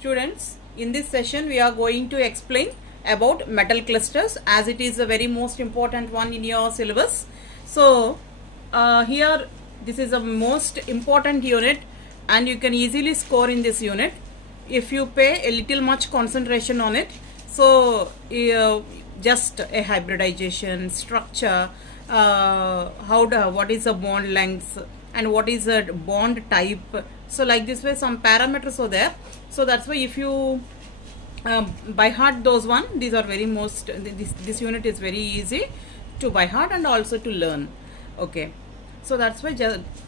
Students, in this session we are going to explain about metal clusters as it is the very most important one in your syllabus. So here this is the most important unit and you can easily score in this unit if you pay a little much concentration on it. So just a hybridization structure, what is the bond length and what is the bond type. So like this way some parameters are there. So that's why if you by heart those one, these are very most, this unit is very easy to by heart and also to learn. Okay, so that's why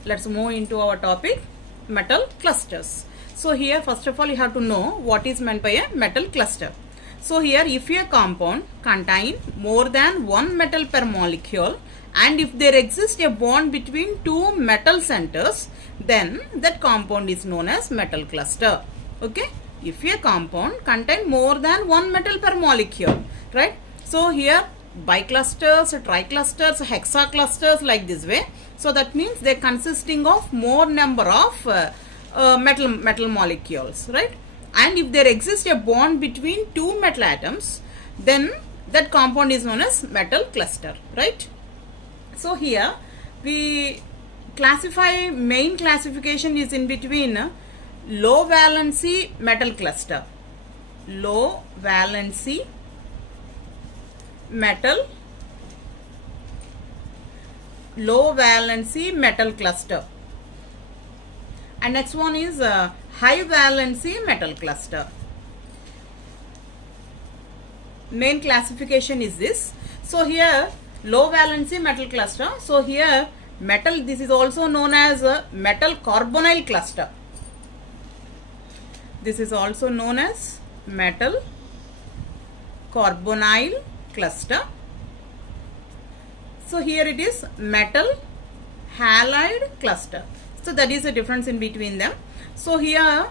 let's move into our topic, metal clusters. So here first of all you have to know what is meant by a metal cluster. So here if a compound contain more than one metal per molecule and if there exists a bond between two metal centers, then that compound is known as metal cluster. Okay, if a compound contain more than one metal per molecule, right? So here biclusters, triclusters, hexaclusters, like this way. So that means they are consisting of more number of metal molecules, right? And if there exists a bond between two metal atoms, then that compound is known as metal cluster, right? So here we classify, main classification is in between low valency metal cluster, low valency metal cluster, and next one is high valency metal cluster. Main classification is this. So here low valency metal cluster. So here metal, this is also known as a metal carbonyl cluster. This is also known as metal carbonyl cluster. So here it is metal halide cluster. So that is the difference in between them. So here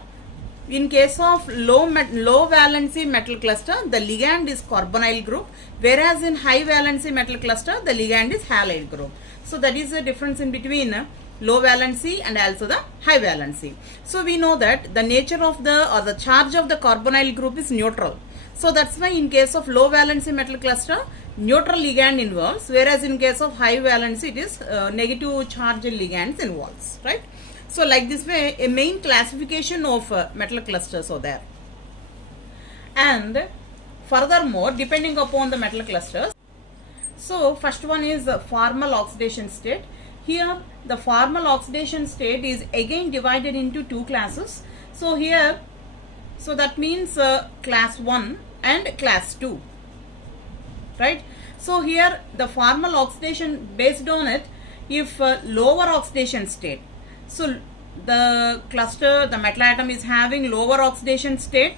in case of low valency metal cluster, the ligand is carbonyl group, whereas in high valency metal cluster the ligand is halide group. So that is the difference in between low valency and also the high valency. So we know that the nature of the charge of the carbonyl group is neutral. So that's why in case of low valency metal cluster neutral ligand involves, whereas in case of high valency it is negative charge ligands involves, right? So like this way a main classification of metal clusters are there. And furthermore, depending upon the metal clusters, so first one is formal oxidation state. Here the formal oxidation state is again divided into two classes. So here, so that means class 1 and class 2, right? So here the formal oxidation, based on it, if lower oxidation state, so the cluster, the metal atom is having lower oxidation state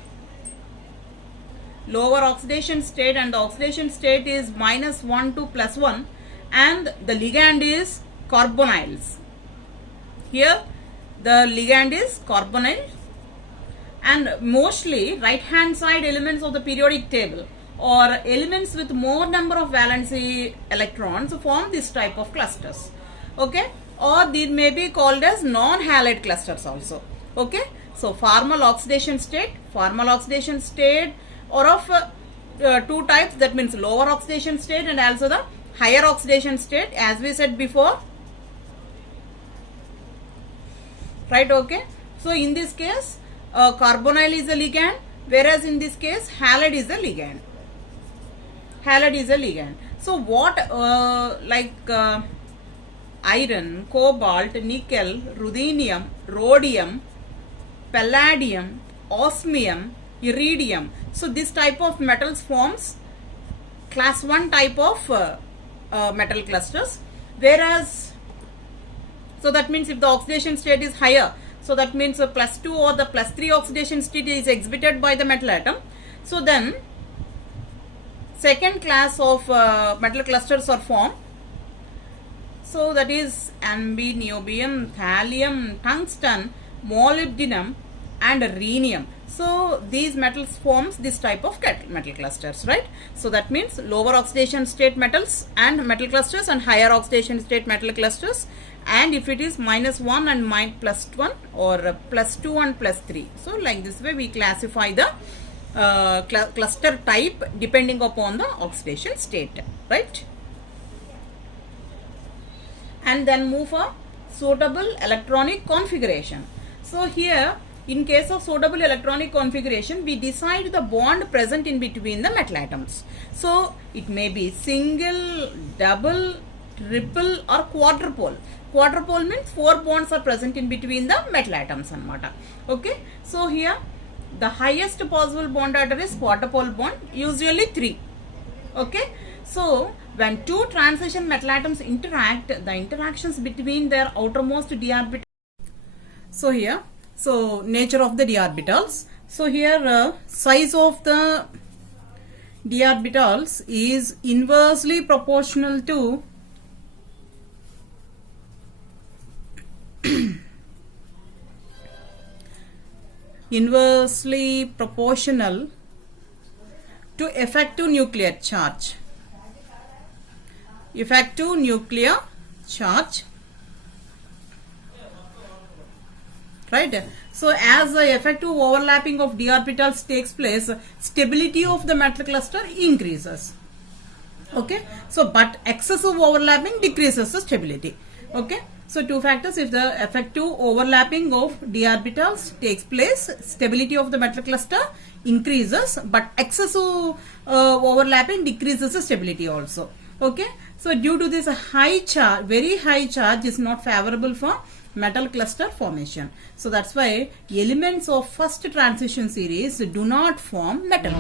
and the oxidation state is -1 to +1 and the ligand is carbonyls. Here the ligand is carbonyl, and mostly right hand side elements of the periodic table or elements with more number of valency electrons form this type of clusters. Okay, or these may be called as non-halide clusters also. Okay, so formal oxidation state or of two types, that means lower oxidation state and also the higher oxidation state, as we said before, right? Okay, so in this case carbonyl is a ligand, whereas in this case halide is a ligand. So what iron, cobalt, nickel, ruthenium, rhodium, palladium, osmium, iridium. So this type of metals forms class 1 type of metal clusters, whereas, so that means if the oxidation state is higher, so that means a +2 or the +3 oxidation state is exhibited by the metal atom. So then second class of metal clusters are formed. So that is niobium, thallium, tungsten, molybdenum and rhenium. So these metals forms this type of metal clusters, right? So that means lower oxidation state metals and metal clusters and higher oxidation state metal clusters. And if it is -1 and +1 or +2 and +3. So like this way we classify the cluster type depending upon the oxidation state, right? And then move for suitable electronic configuration. So here, in case of suitable electronic configuration, we decide the bond present in between the metal atoms. So it may be single, double, triple or quadrupole. Quadrupole means 4 bonds are present in between the metal atoms anamata. Okay. So here the highest possible bond order is quadrupole bond, usually 3. Okay. So when two transition metal atoms interact, the interactions between their outermost d orbitals. So here, so nature of the d orbitals. So here size of the d orbitals is inversely proportional to effective nuclear charge. Effective nuclear charge, right? So as the effective overlapping of d orbitals takes place, stability of the metal cluster increases. Okay, so but excessive overlapping decreases the stability. Okay, so two factors: if the effective overlapping of d orbitals takes place, stability of the metal cluster increases, but excessive overlapping decreases the stability also. Okay, so due to this high charge, very high charge is not favorable for metal cluster formation. So that's why elements of first transition series do not form metal.